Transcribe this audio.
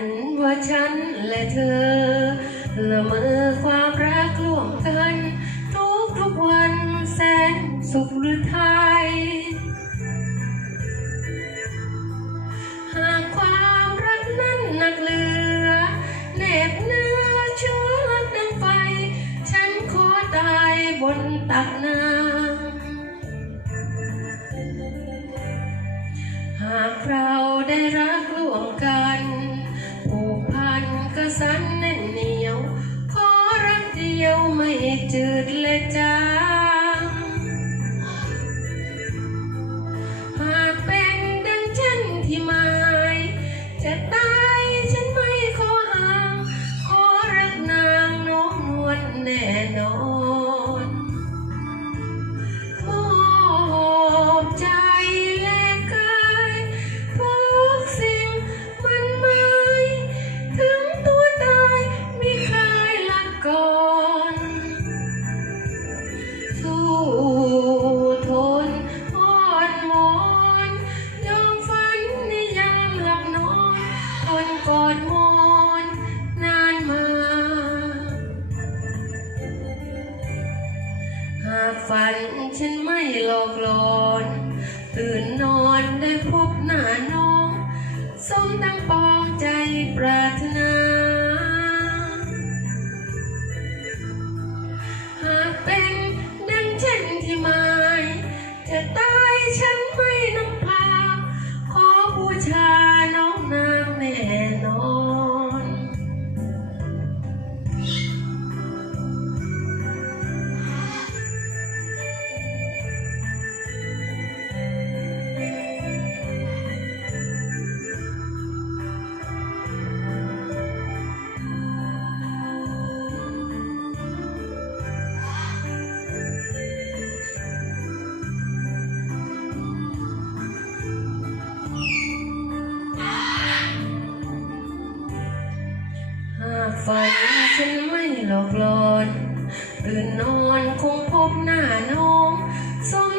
นว่าฉันและเธอละเมอความรักร่วมกัน ทุกทุกวันแสนสุขหรือไทยหากความรักนั้นหนักเหลือแนบเนื้อเชื้อรักดังไฟ ฉันขอตายบนตักน้ำหากเราได้รักร่วมกัน กพันก็สันแน่นเหนียว ขอรักเดียวไม่จืดและจางหากเป็นดังฉันที่หมาย จะตายฉันไม่ขอห่าง ขอรักนางน้องนวลแน่นอนมอบใจ ฝันฉันไม่หลอกหลอน ตื่นนอนได้พบหน้าน้อง สมดังปองใจปรารถนา ฝันฉันไม่หลอกหลอนตื่นนอนคงพบหน้าน้องสม